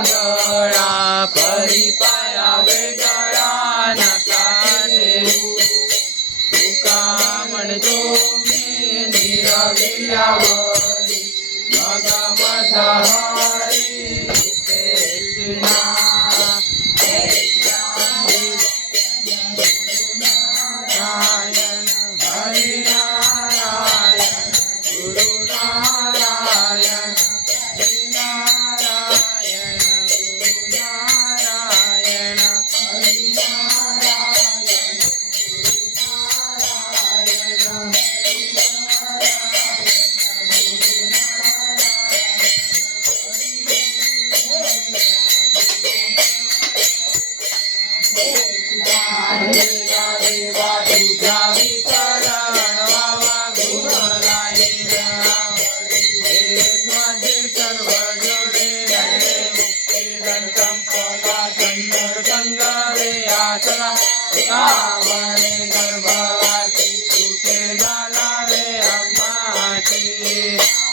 गळा परिपाया वेगळा नका देऊ तुका म्हणतो मी निरविल्यावरी मग माझा हरी कृपेशिना नारायण हरी नारायण गुरु नारायण हरी नारायण गुरु नारायण हरी नारायण गुरु नारायण देवा तुझ्या विसरण वावा गुण लाईन माझे सर्व जोडे हरे मुक्ती धन संपदा संगर संगवे आसरा कावणे गर्भ